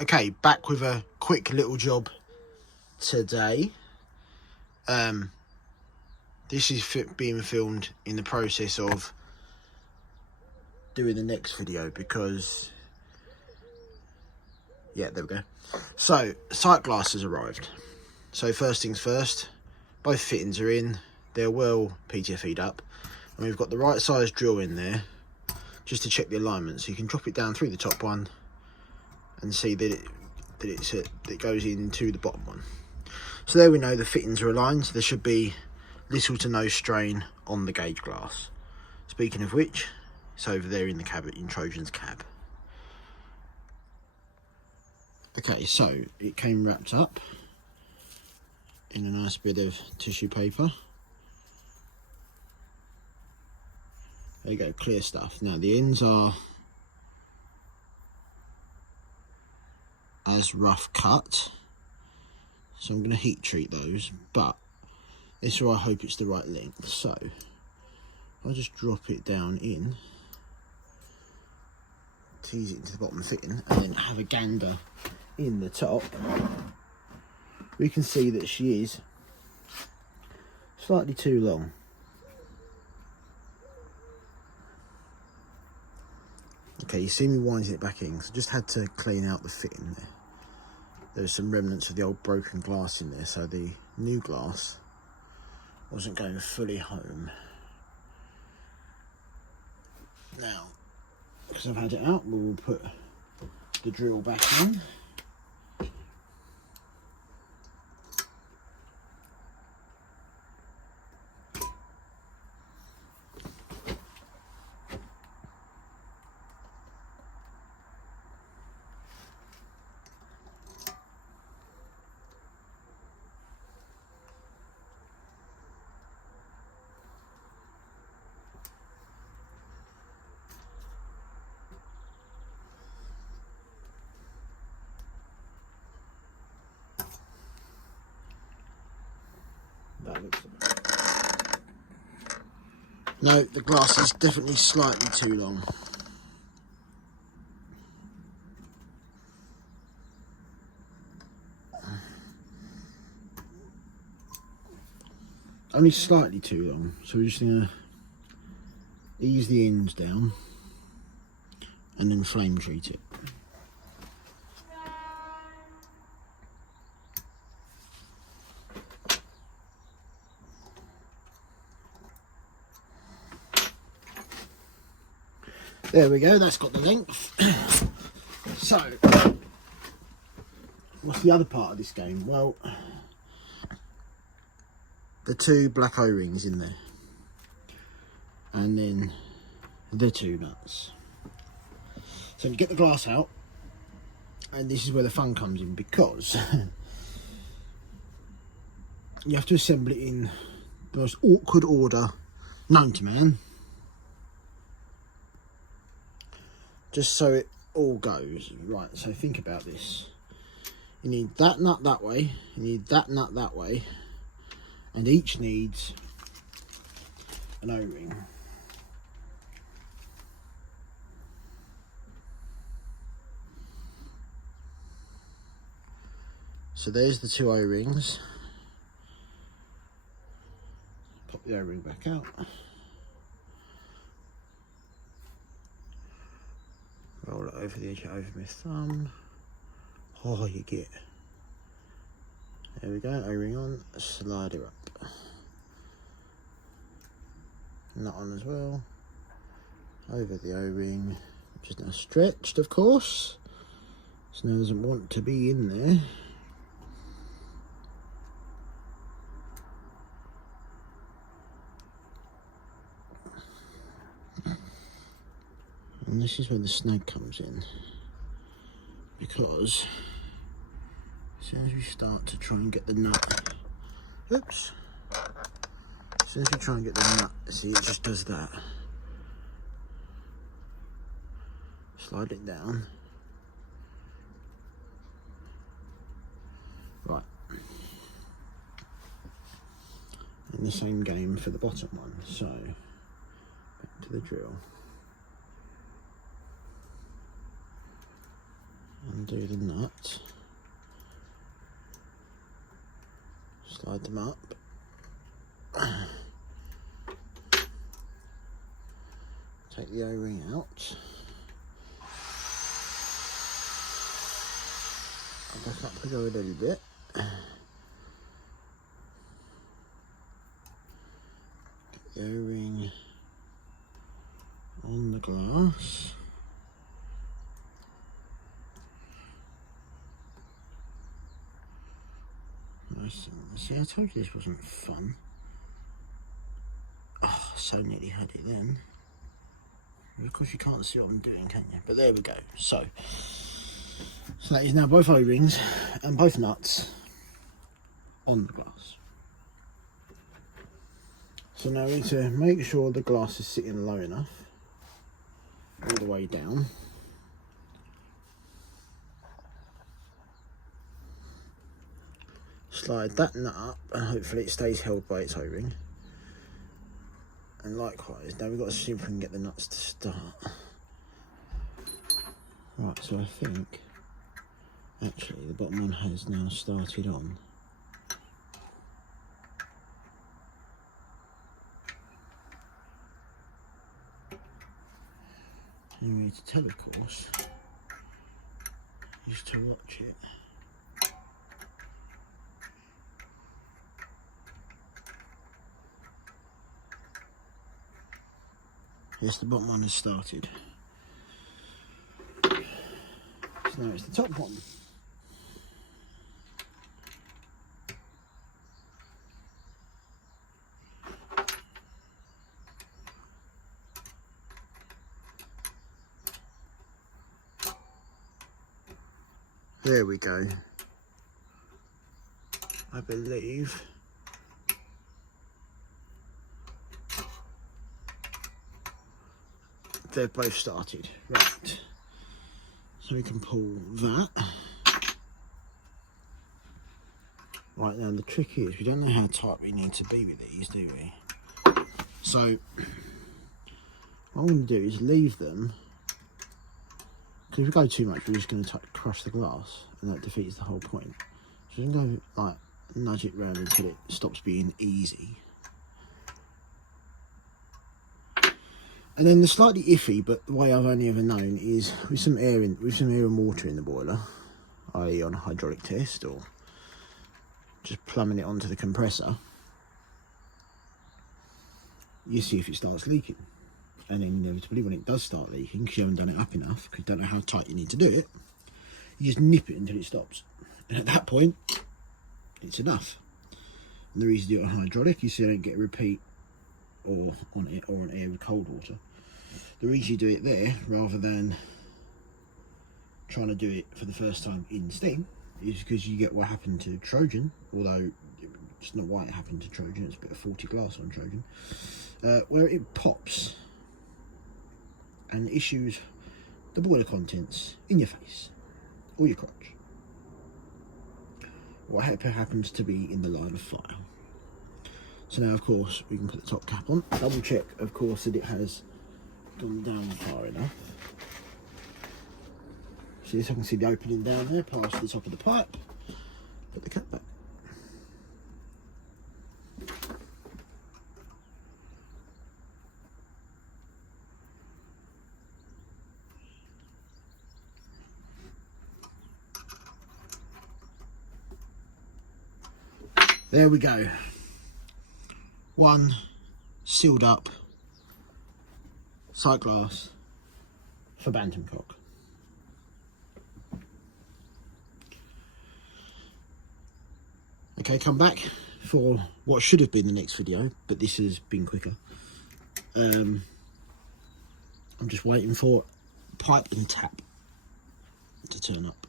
Okay, back with a quick little job today. This is being filmed in the process of doing the next video because, yeah, there we go. So, sight glass has arrived. So first things first, both fittings are in. They're well PTFE'd up. And we've got the right size drill in there just to check the alignment. So you can drop it down through the top one and see that it goes into the bottom one. So there we know the fittings are aligned, so there should be little to no strain on the gauge glass. Speaking of which, it's over there in the cab, in Trojan's cab. Okay, so it came wrapped up in a nice bit of tissue paper. There you go, clear stuff. Now the ends are as rough cut, so I'm going to heat treat those, but this is where I hope it's the right length. So I'll just drop it down in, tease it into the bottom fitting, and then have a gander in the top. We can see that she is slightly too long. Okay, you see me winding it back in, because I just had to clean out the fitting there. There's some remnants of the old broken glass in there, so the new glass wasn't going fully home. Now, because I've had it out, we'll put the drill back in. That looks about... No, the glass is definitely slightly too long. Only slightly too long, so we're just going to ease the ends down and then flame treat it. There we go, that's got the length. So, what's the other part of this game? Well, the two black O-rings in there, and then the two nuts. So you get the glass out, and this is where the fun comes in, because you have to assemble it in the most awkward order known to man, just so it all goes right. So think about this: you need that nut that way, you need that nut that way, and each needs an O-ring. So there's the two O-rings. Pop the O-ring back out. Roll it over the edge, over my thumb. Oh, you get. There we go, O-ring on, slide her up. Nut on as well. Over the O-ring, which is now stretched, of course. So now it doesn't want to be in there. And this is where the snag comes in, because as soon as we start to try and get the nut, oops, as soon as we try and get the nut, see, it just does that. Slide it down. Right. And the same game for the bottom one. So, back to the drill. And undo the nut, slide them up, take the O-ring out, I'll back up the go a little bit, get the O-ring on the glass. See, I told you this wasn't fun. Oh, so nearly had it then. Of course you can't see what I'm doing, can you? But there we go. So that is now both O-rings and both nuts on the glass. So now we need to make sure the glass is sitting low enough, all the way down. Slide that nut up and hopefully it stays held by its O-ring. And likewise, now we've got to see if we can get the nuts to start. Right, so I think actually the bottom one has now started on. And we need to tell, of course, is to watch it. Yes, the bottom one has started. So now it's the top one. There we go. I believe they've both started. Right. So we can pull that. Right, now the trick is we don't know how tight we need to be with these, do we? So what I'm going to do is leave them, because if we go too much we're just going to crush the glass and that defeats the whole point. So we can go like nudge it round until it stops being easy. And then the slightly iffy, but the way I've only ever known is with some air and water in the boiler, i.e. on a hydraulic test or just plumbing it onto the compressor, you see if it starts leaking. And then inevitably when it does start leaking, because you haven't done it up enough, because you don't know how tight you need to do it, you just nip it until it stops. And at that point, it's enough. And the reason you do it on hydraulic is so you don't get a repeat or on it or on air with cold water. The reason you do it there rather than trying to do it for the first time in steam is because you get what happened to Trojan, although it's not why it happened to Trojan, it's a bit of faulty glass on Trojan, where it pops and issues the boiler contents in your face or your crotch. What happens to be in the line of fire. So now of course we can put the top cap on, double check of course that it has gone down far enough. See, so I can see the opening down there past the top of the pipe. Put the cap back. There we go. One sealed up sight glass for Bantam cock. Okay, come back for what should have been the next video, but this has been quicker. I'm just waiting for pipe and tap to turn up.